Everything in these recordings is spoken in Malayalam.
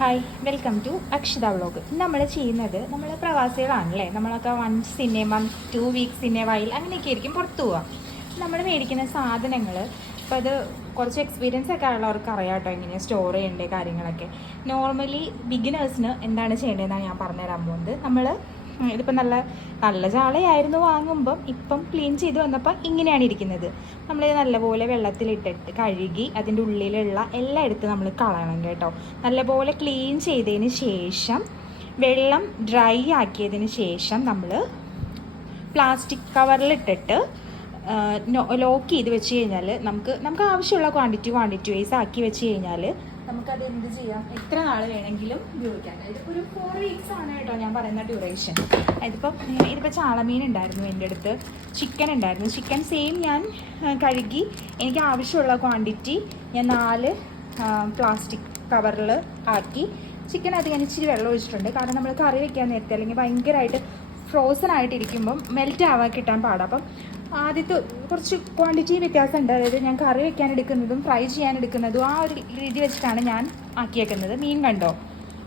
Hi, welcome to Akshita vlog. നമ്മൾ ചെയ്യുന്നത് നമ്മൾ പ്രവാസികളാണല്ലേ. നമ്മളൊക്കെ once in a month 2 weeks in a while അങ്ങനെയൊക്കെ ആയിരിക്കും പുറത്തു പോവുക. നമ്മൾ മേടിക്കുന്ന സാധനങ്ങൾ അപ്പോൾ അത് കുറച്ച് എക്സ്പീരിയൻസ് ഒക്കെ ഉള്ളവർക്ക് അറിയാം കേട്ടോ, എങ്ങനെയാണ് സ്റ്റോർ ചെയ്യേണ്ട കാര്യങ്ങളൊക്കെ. നോർമലി ബിഗിനേഴ്സിന് എന്താണ് ചെയ്യേണ്ടതെന്നാണ് ഞാൻ പറഞ്ഞുതരാൻ പോകുന്നത്. നമ്മൾ ഇതിപ്പോൾ നല്ല ചാളയായിരുന്നു വാങ്ങുമ്പം, ഇപ്പം ക്ലീൻ ചെയ്ത് വന്നപ്പോൾ ഇങ്ങനെയാണ് ഇരിക്കുന്നത്. നമ്മളിത് നല്ലപോലെ വെള്ളത്തിലിട്ടിട്ട് കഴുകി അതിൻ്റെ ഉള്ളിലുള്ള എല്ലാം എടുത്ത് നമ്മൾ കളയണം കേട്ടോ. നല്ലപോലെ ക്ലീൻ ചെയ്തതിന് ശേഷം വെള്ളം ഡ്രൈ ആക്കിയതിന് ശേഷം നമ്മൾ പ്ലാസ്റ്റിക് കവറിലിട്ടിട്ട് ലോക്ക് ചെയ്ത് വെച്ച് കഴിഞ്ഞാൽ നമുക്ക് ആവശ്യമുള്ള ക്വാണ്ടിറ്റി വൈസ് ആക്കി വെച്ച് കഴിഞ്ഞാൽ നമുക്കത് എന്ത് ചെയ്യാം, എത്ര നാൾ വേണമെങ്കിലും ഉപയോഗിക്കാം. അതായത് ഒരു 4 വീക്സ് ആണ് കേട്ടോ ഞാൻ പറയുന്ന ഡ്യൂറേഷൻ. ഇതിപ്പോൾ ചാളമീൻ ഉണ്ടായിരുന്നു എൻ്റെ അടുത്ത്, ചിക്കൻ ഉണ്ടായിരുന്നു. ചിക്കൻ സെയിം ഞാൻ കഴുകി എനിക്ക് ആവശ്യമുള്ള ക്വാണ്ടിറ്റി ഞാൻ 4 പ്ലാസ്റ്റിക് കവറിൽ ആക്കി. ചിക്കൻ അത് ഞാൻ ഇച്ചിരി വെള്ളം ഒഴിച്ചിട്ടുണ്ട്, കാരണം നമ്മൾ കറി വെക്കാൻ നേരത്തെ അല്ലെങ്കിൽ ഭയങ്കരമായിട്ട് ഫ്രോസൺ ആയിട്ടിരിക്കുമ്പം മെൽറ്റ് ആവാൻ കിട്ടാൻ പാടാം. അപ്പം ആദ്യത്തെ കുറച്ച് ക്വാണ്ടിറ്റി വ്യത്യാസമുണ്ട്. അതായത് ഞാൻ കറി വെക്കാൻ എടുക്കുന്നതും ഫ്രൈ ചെയ്യാൻ എടുക്കുന്നതും ആ ഒരു രീതി വെച്ചിട്ടാണ് ഞാൻ ആക്കിയേക്കുന്നത്. മീൻ കണ്ടോ,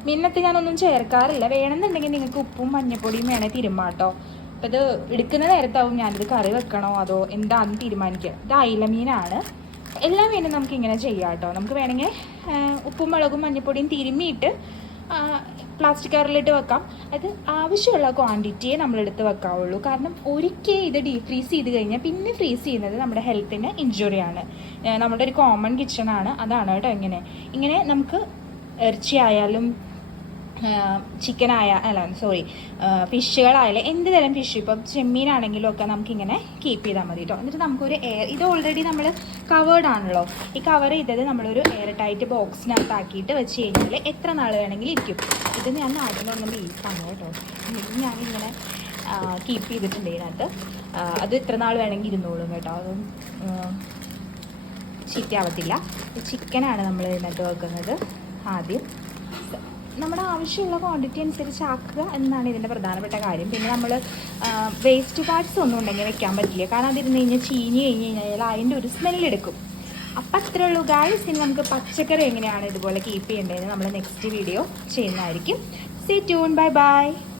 മീനിനകത്ത് ഞാനൊന്നും ചേർക്കാറില്ല. വേണമെന്നുണ്ടെങ്കിൽ നിങ്ങൾക്ക് ഉപ്പും മഞ്ഞപ്പൊടിയും വേണേൽ തിരുമ്മാട്ടോ. അപ്പോൾ ഇത് എടുക്കുന്ന നേരത്താവും ഞാനിത് കറി വെക്കണോ അതോ എന്താണെന്ന് തീരുമാനിക്കുക. ഇത് അയില മീനാണ്. എല്ലാ മീനും നമുക്ക് ഇങ്ങനെ ചെയ്യാം കേട്ടോ. നമുക്ക് വേണമെങ്കിൽ ഉപ്പും മുളകും മഞ്ഞപ്പൊടിയും തിരുമ്മിയിട്ട് പ്ലാസ്റ്റിക് കവറിലിട്ട് വെക്കാം. അത് ആവശ്യമുള്ള ക്വാണ്ടിറ്റിയെ നമ്മളെടുത്ത് വെക്കാവുള്ളൂ. കാരണം ഒരിക്കൽ ഇത് ഡീപ് ഫ്രീസ് ചെയ്ത് കഴിഞ്ഞാൽ പിന്നെ ഫ്രീസ് ചെയ്യുന്നത് നമ്മുടെ ഹെൽത്തിന് ഇഞ്ചുറിയാണ്. നമ്മുടെ ഒരു കോമൺ കിച്ചണാണ്, അതാണ് കേട്ടോ. ഇങ്ങനെ നമുക്ക് ഇറച്ചിയായാലും ഫിഷുകളായാലും എന്ത് തരം ഫിഷ്, ഇപ്പം ചെമ്മീനാണെങ്കിലും ഒക്കെ നമുക്കിങ്ങനെ കീപ്പ് ചെയ്താൽ മതി കേട്ടോ. എന്നിട്ട് നമുക്കൊരു ഇത് ഓൾറെഡി നമ്മൾ കവേർഡ് ആണല്ലോ. ഈ കവർ ചെയ്തത് നമ്മളൊരു എയർ ടൈറ്റ് ബോക്സിനകത്താക്കിയിട്ട് വെച്ച് കഴിഞ്ഞാൽ എത്ര നാൾ വേണമെങ്കിലും ഇരിക്കും. ഇത് ഞാൻ നാട്ടിൽ വന്ന ബീഫാണ് കേട്ടോ. ഞാനിങ്ങനെ കീപ്പ് ചെയ്തിട്ടുണ്ട് ഇതിനകത്ത്. അത് എത്ര നാൾ വേണമെങ്കിൽ ഇരുന്നോളും കേട്ടോ, അതും ചീത്തയാവത്തില്ല. ചിക്കനാണ് നമ്മൾ ഇതിനകത്ത് വെക്കുന്നത്. ആദ്യം നമ്മുടെ ആവശ്യമുള്ള ക്വാണ്ടിറ്റി അനുസരിച്ച് ആക്കുക എന്നാണ് ഇതിൻ്റെ പ്രധാനപ്പെട്ട കാര്യം. പിന്നെ നമ്മൾ വേസ്റ്റ് പാർട്സ് ഒന്നും ഉണ്ടെങ്കിൽ വെക്കാൻ പറ്റില്ല, കാരണം അതിരുന്ന് കഴിഞ്ഞാൽ ചീഞ്ഞ് കഴിഞ്ഞ് കഴിഞ്ഞാൽ അതിൻ്റെ ഒരു സ്മെല്ലെടുക്കും. അപ്പം അത്രേ ഉള്ളൂ ഗായ്സ്. ഇനി നമുക്ക് പച്ചക്കറി എങ്ങനെയാണ് ഇതുപോലെ കീപ്പ് ചെയ്യേണ്ടതെന്ന് നമ്മൾ നെക്സ്റ്റ് വീഡിയോ ചെയ്യുന്നതായിരിക്കും. Stay tune. Bye bye.